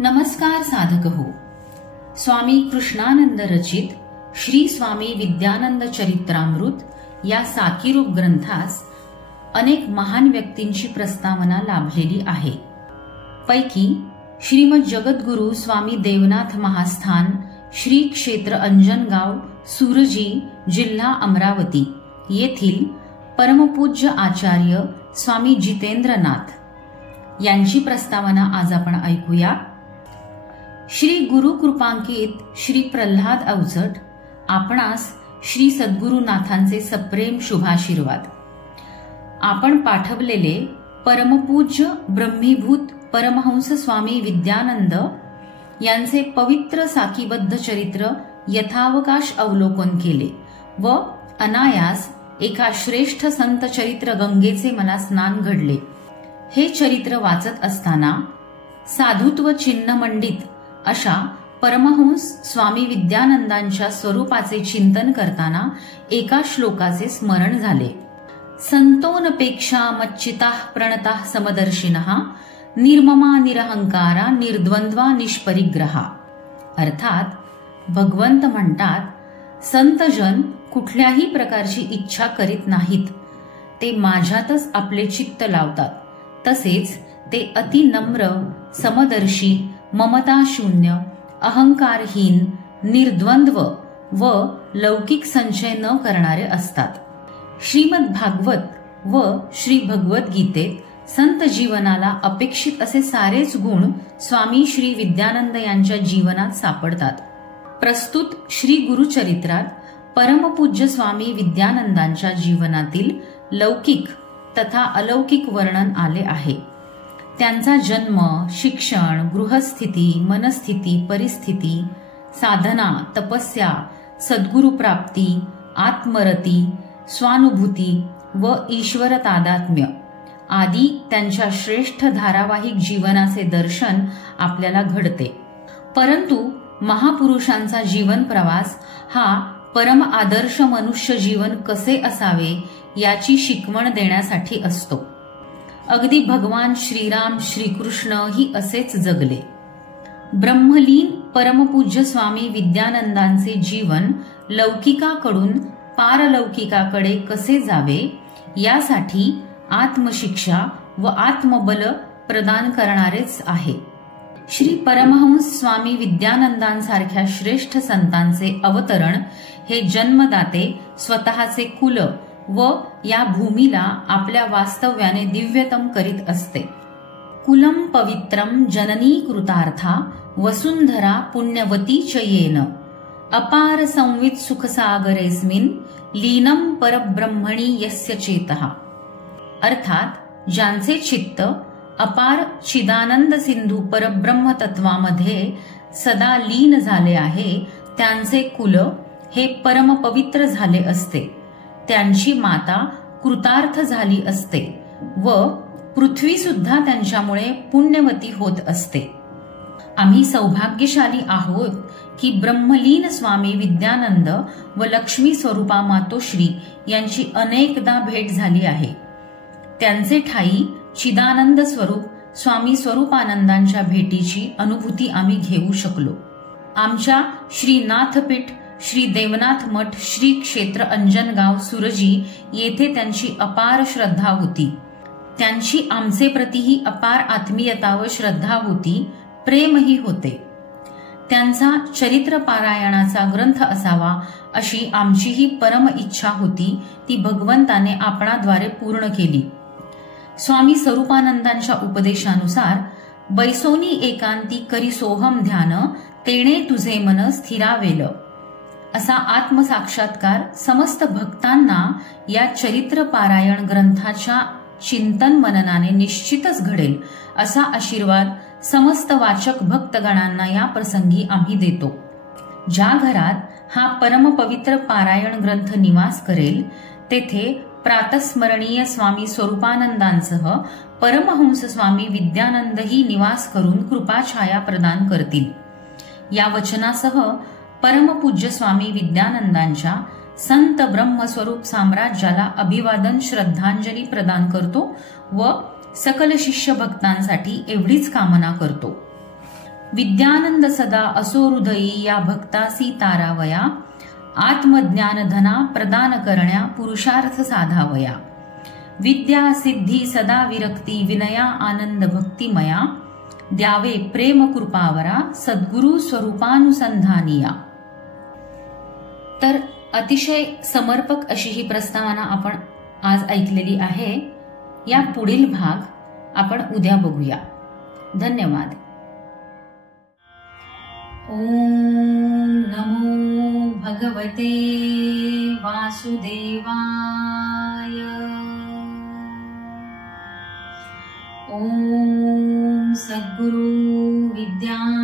नमस्कार साधक हो. स्वामी कृष्णानंद रचित श्री स्वामी विद्यानंद चरित्रामृत या साकीरूप ग्रंथास अनेक महान व्यक्तींची प्रस्तावना लाभलेली आहे. पैकी श्रीमद जगद्गुरु स्वामी देवनाथ महास्थान श्री क्षेत्र अंजनगाव सुरजी जिल्हा अमरावती येथील परमपूज्य आचार्य स्वामी जितेंद्रनाथ यांची प्रस्तावना आज आपण ऐकूया. श्री गुरु कृपांकित श्री प्रल्हाद अवचट आपणास श्री सद्गुरुनाथांचे सप्रेम शुभाशीर्वाद. आपण पाठवलेले परमपूज्य ब्रह्मीभूत परमहंस स्वामी विद्यानंद यांचे पवित्र साकीबद्ध चरित्र यथावकाश अवलोकन केले व अनायास एका श्रेष्ठ संत चरित्र गंगेचे मला स्नान घडले. हे चरित्र वाचत असताना साधुत्व चिन्हमंडित अशा परमहंस स्वामी विद्यानंदांच्या स्वरूपाचे चिंतन करताना एका श्लोकाचे स्मरण झाले. संतोनपेक्षा मच्चिताः प्रणताः समदर्शिनः निर्ममा निरहंकारा निर्द्वंद्वा निष्परिग्रहा. अर्थात भगवंत म्हणतात, संतजन कुठल्याही प्रकारची इच्छा करीत नाहीत. ते माझ्यातच आपले चित्त लावतात. तसेच ते अति नम्र, समदर्शी, ममता शून्य, अहंकारहीन, निर्द्वंद्व व लौकिक संचय न करणारे असतात. श्रीमद भागवत व श्री भगवद्गीतेत संत जीवनाला अपेक्षित असे सारेच गुण स्वामी श्री विद्यानंद यांच्या जीवनात सापडतात. प्रस्तुत श्री गुरुचरित्रात परमपूज्य स्वामी विद्यानंदांच्या जीवनातील लौकिक तथा अलौकिक वर्णन आले आहे. त्यांचा जन्म, शिक्षण, गृहस्थिती, मनस्थिती, परिस्थिती, साधना, तपस्या, सद्गुरु प्राप्ती, आत्मरती, स्वानुभूती व ईश्वर तादात्म्य आदी त्यांच्या श्रेष्ठ धारावाहिक जीवनाचे दर्शन आपल्याला घडते. परंतु महापुरुषांचा जीवन प्रवास हा परम आदर्श मनुष्य जीवन कसे असावे याची शिकवण देण्यासाठी असतो. अगदी भगवान श्रीराम श्रीकृष्ण ही असेच जगले. ब्रह्मलीन परमपूज्य स्वामी विद्यानंदांचे जीवन लौकिकाकडून पारलौकिकाकडे कसे जावे यासाठी आत्मशिक्षा व आत्मबल प्रदान करणारेच आहे. श्री परमहंस स्वामी विद्यानंदांसारख्या श्रेष्ठ संतांचे अवतरण हे जन्मदाते स्वतःचे कुल व या भूमीला आपल्या वास्तव्याने दिव्यतम करीत असते. कुलम पवित्रम जननी कृतार्था वसुंधरा पुण्यवती च येन अपार संवित सुखसागरेस्मिन लीनम परब्रह्मणी यस्य चेतः. अर्थात ज्यांचे चित्त अपार चिदानंद सिंधू परब्रह्म तत्वामध्ये सदा लीन झाले आहे त्यांचे कुल हे परम पवित्र झाले असते. त्यांची माता कृतार्थ झाली असते व पृथ्वी सुद्धा त्यांच्यामुळे पुण्यवती होत असते. आम्ही सौभाग्यशाली आहोत की ब्रह्मलीन स्वामी विद्यानंद व लक्ष्मी स्वरूपा मातोश्री यांची अनेकदा भेट झाली आहे. त्यांचे ठाई चिदानंद स्वरूप स्वामी स्वरूपानंदांच्या भेटीची अनुभूती आम्ही घेऊ शकलो. आमच्या श्री नाथपीठ श्री देवनाथ मठ श्री क्षेत्र अंजनगाव सुरजी येथे त्यांची अपार श्रद्धा होती. त्यांची आमचे प्रतीही अपार आत्मीयता व श्रद्धा होती, प्रेमही होते. त्यांचा चरित्र पारायणाचा ग्रंथ असावा अशी आमचीही परम इच्छा होती. ती भगवंताने आपणाद्वारे पूर्ण केली. स्वामी स्वरूपानंदांच्या उपदेशानुसार बैसोनी एकांती करी सोहम ध्यान तेणे तुझे मन स्थिरावेल असा आत्मसाक्षात्कार समस्त भक्तांना या चरित्र पारायण ग्रंथाच्या चिंतन मननाने निश्चितच घडेल असा आशीर्वाद समस्त वाचक भक्तगणांना या प्रसंगी आम्ही देतो. ज्या घरात हा परमपवित्र पारायण ग्रंथ निवास करेल तेथे प्रातस्मरणीय स्वामी स्वरूपानंदांसह परमहंस स्वामी विद्यानंदही निवास करून कृपाछाया प्रदान करतील. या वचनासह परमपूज्य स्वामी विद्यानंदांच्या संत ब्रह्मस्वरूप साम्राज्याला अभिवादन श्रद्धांजली प्रदान करतो व सकल शिष्य भक्तांसाठी एवढीच कामना करतो. विद्यानंद सदा असो हृदयी या भक्तासी तारावया, आत्मज्ञान धना प्रदान करण्या पुरुषार्थ साधावया. विद्या सिद्धी सदा विरक्ती विनया आनंद भक्तिमया, द्यावे प्रेम कृपावरा सद्गुरु स्वरूपानुसंधानिया. तर अतिशय समर्पक अशी ही प्रस्तावना आपण आज ऐकलेली आहे. या पुढील भाग आपण उद्या बघूया. धन्यवाद. ओम नमो भगवते वासुदेवाय. ओम सद्गुरु विद्या